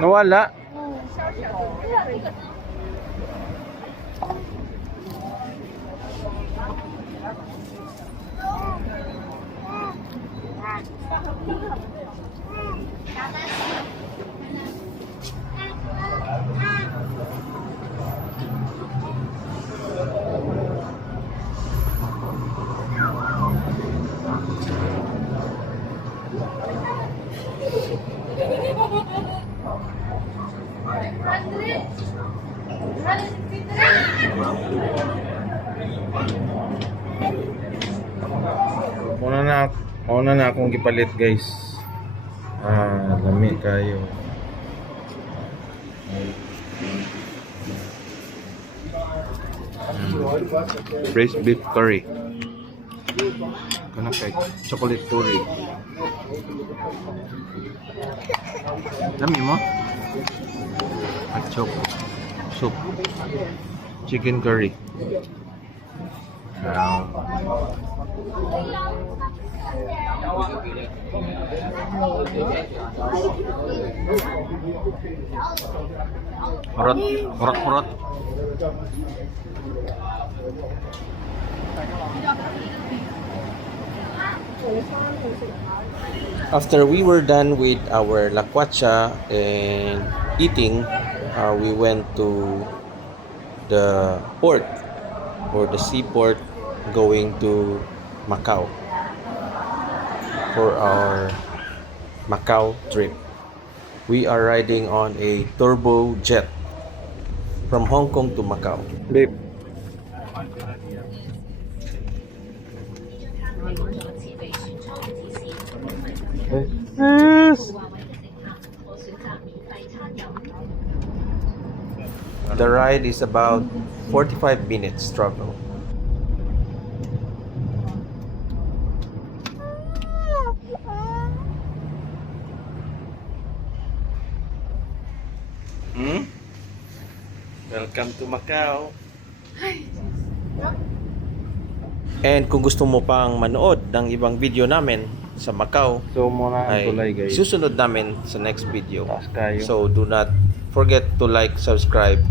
Nawala. Mauna na akong gipalit, guys. Lami kayo. Braised beef curry. Kana kay chocolate curry. Lami mo? At soup. Chicken curry. Wow. Horot. After we were done with our lakwacha and eating, we went to the port or the seaport going to Macau for our Macau trip. We are riding on a turbo jet from Hong Kong to Macau. Babe. Yes. The ride is about 45 minutes travel. Welcome to Macau. And kung gusto mo pang manood ng ibang video namin sa Macau, so muna ang tulay, guys. Susunod namin sa next video. So do not forget to like, subscribe,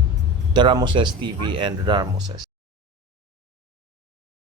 The Ramoses TV and The Ramoses.